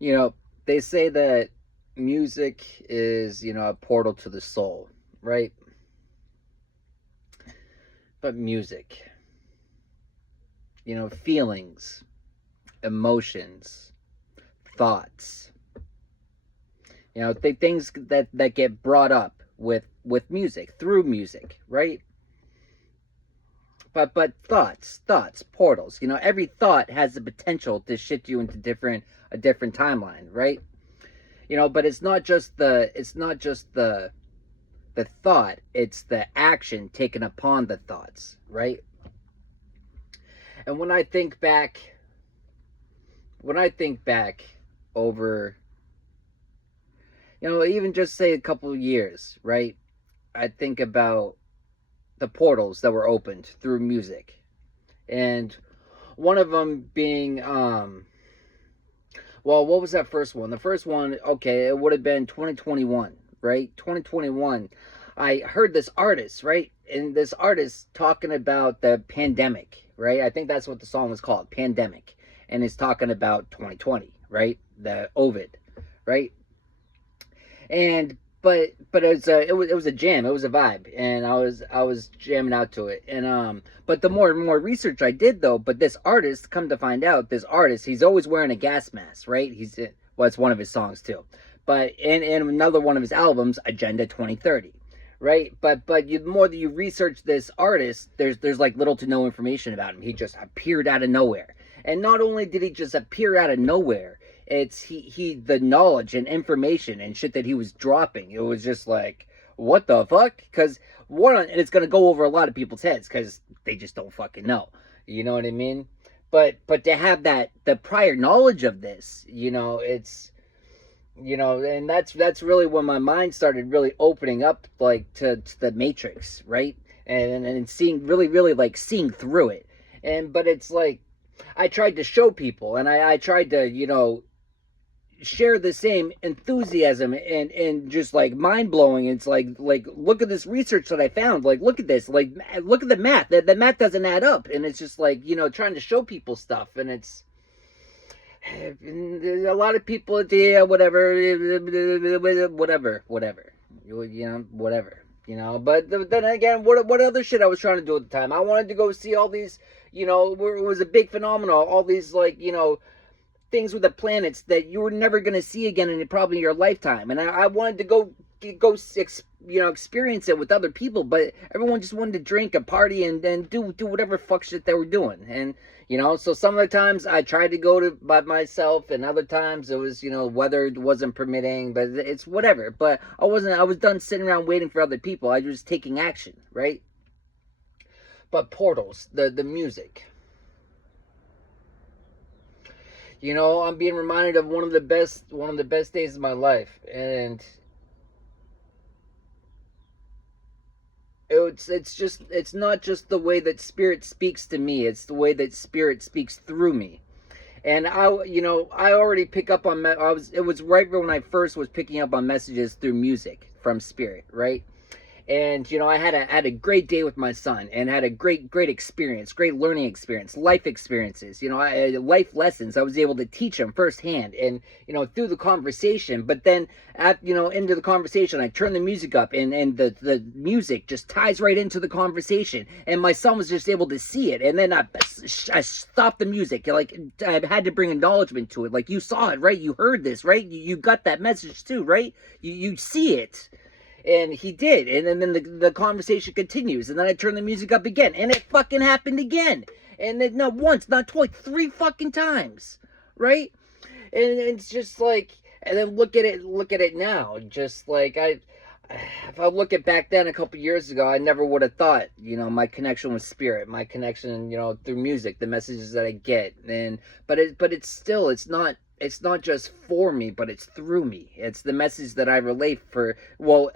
You know, they say that music is, a portal to the soul, right? But music, feelings, emotions, thoughts, things that get brought up with music, through music, right? But thoughts, portals. Every thought has the potential to shift you into a different timeline, right? But it's not just the thought, it's the action taken upon the thoughts, right? And when I think back over, even just say a couple of years, right? I think about the portals that were opened through music. And one of them being, well, what was that first one? The first one, okay, it would have been 2021, right? 2021. I heard this artist, right? And this artist talking about the pandemic, right? I think that's what the song was called, Pandemic. And it's talking about 2020, right? The Ovid, right? And but it was a jam, it was a vibe, and I was jamming out to it. And but the more research I did, though, but this artist, come to find out, this artist, he's always wearing a gas mask, right? Well, it's one of his songs too, but in another one of his albums, Agenda 2030, right? But the more that you research this artist, there's like little to no information about him. He just appeared out of nowhere. And not only did he just appear out of nowhere, it's he the knowledge and information and shit that he was dropping. It was just like, what the fuck? Because and it's gonna go over a lot of people's heads because they just don't fucking know. You know what I mean? But to have the prior knowledge of this, it's, and that's really when my mind started really opening up, like to the Matrix, right? And seeing, really really like seeing through it. But it's like, I tried to show people, and I tried to, share the same enthusiasm and just like mind blowing. It's like look at this research that I found. Like, look at this. Like, look at the math. The math doesn't add up, and it's just like, trying to show people stuff, and it's a lot of people, yeah, whatever, whatever, whatever. But then again, what other shit I was trying to do at the time? I wanted to go see all these, where it was a big phenomenon, all these, like, things with the planets that you were never going to see again in probably your lifetime. And I wanted to go experience it with other people, but everyone just wanted to drink and party and do whatever fuck shit they were doing. And so some of the times I tried to go to by myself, and other times it was, weather wasn't permitting, but it's whatever. But I was done sitting around waiting for other people. I was taking action, right? But portals, the music, I'm being reminded of one of the best days of my life. And it's not just the way that Spirit speaks to me, it's the way that Spirit speaks through me. And I already pick up on, it was right when I first was picking up on messages through music from Spirit, right? And I had a great day with my son, and had a great experience, great learning experience, life experiences, life lessons I was able to teach him firsthand, and through the conversation. But then into the conversation, I turned the music up, and the music just ties right into the conversation, and my son was just able to see it. And then I stopped the music, like I had to bring acknowledgement to it, like, you saw it, right? You heard this, right? You got that message too, right? You see it. And he did. And then the conversation continues. And then I turn the music up again. And it fucking happened again. And then not once, not twice, 3 fucking times. Right? And it's just like, and then look at it now. Just like, if I look at back then a couple years ago, I never would have thought, my connection with Spirit, my connection, through music, the messages that I get. But it's not just for me, but it's through me. It's the message that I relate for. Well,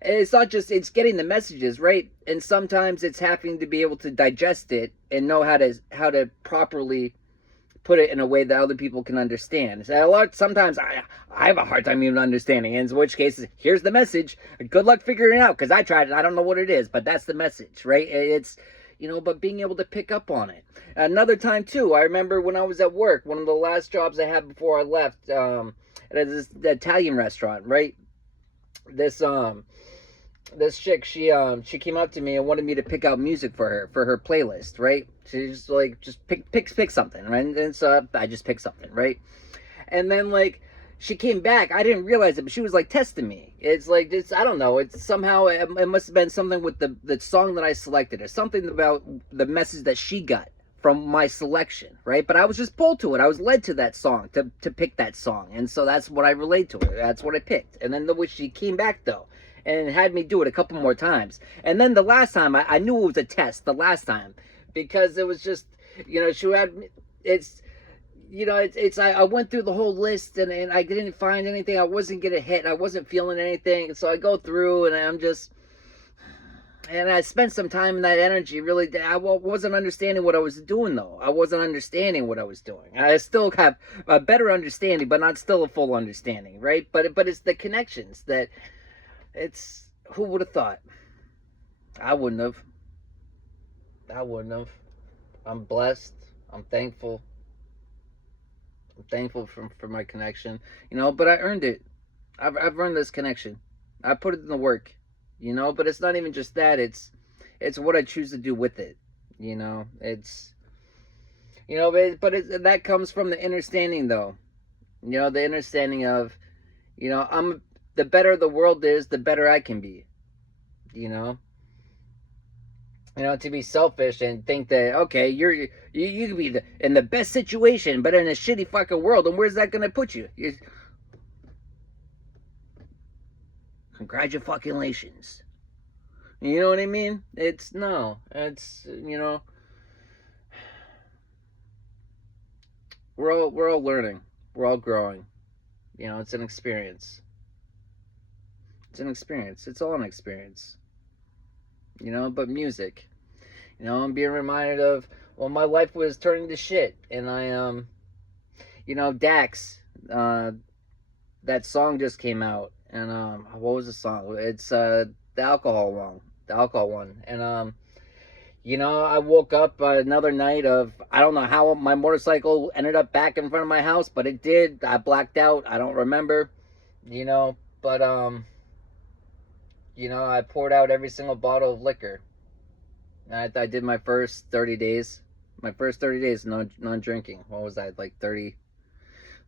it's not just, it's getting the messages, right? And sometimes it's having to be able to digest it and know how to properly put it in a way that other people can understand. So sometimes I have a hard time even understanding, in which case, here's the message. Good luck figuring it out, because I tried it. I don't know what it is, but that's the message, right? but being able to pick up on it. Another time too, I remember when I was at work, one of the last jobs I had before I left, at this the Italian restaurant, right? This this chick, she came up to me and wanted me to pick out music for her playlist, right? She's like, just pick something, right? And so I just picked something, right? And then like she came back, I didn't realize it, but she was like testing me. It's like, it's, I don't know, it's somehow, it must have been something with the song that I selected, or something about the message that she got from my selection, right? But I was just pulled to it. I was led to that song, to pick that song, and so that's what I relayed to her. That's what I picked. And then she came back though and had me do it a couple more times. And then the last time, I knew it was a test the last time, because it was just, she had, it's, I went through the whole list, and I didn't find anything. I wasn't getting hit. I wasn't feeling anything. So I go through and and I spent some time in that energy. Really, I wasn't understanding what I was doing though. I wasn't understanding what I was doing. I still have a better understanding, but not still a full understanding, right? But it's the connections that, it's, who would have thought? I wouldn't have. I'm blessed. I'm thankful. I'm thankful for my connection, but I earned it. I've earned this connection. I put it in the work, but it's not even just that. It's what I choose to do with it. It's, but that comes from the understanding though. The understanding of, the better the world is, the better I can be. To be selfish and think that, okay, you can be in the best situation, but in a shitty fucking world, and where's that gonna put you? Congratulations. You know what I mean? It's we're all learning, we're all growing. It's an experience. It's all an experience. But music, I'm being reminded of, well, my life was turning to shit, and I, Dax, that song just came out, and, what was the song? It's, the alcohol one, and, I woke up another night of, I don't know how my motorcycle ended up back in front of my house, but it did. I blacked out, I don't remember, but, I poured out every single bottle of liquor. I did my first 30 days. My first 30 days non-drinking. What was that, like 30,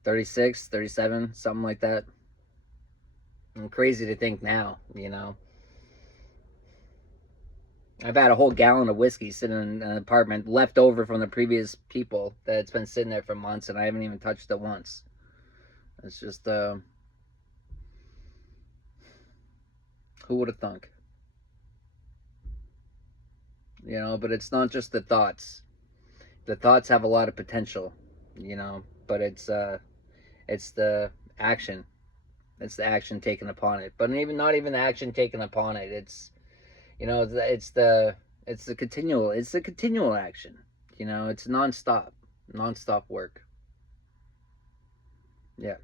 36, 37, something like that? And crazy to think now, I've had a whole gallon of whiskey sitting in an apartment, left over from the previous people, that's been sitting there for months, and I haven't even touched it once. It's just, who would have thunk? But it's not just the thoughts. The thoughts have a lot of potential, but it's the action. It's the action taken upon it. But not even the action taken upon it. It's, it's the continual action. It's nonstop work. Yeah.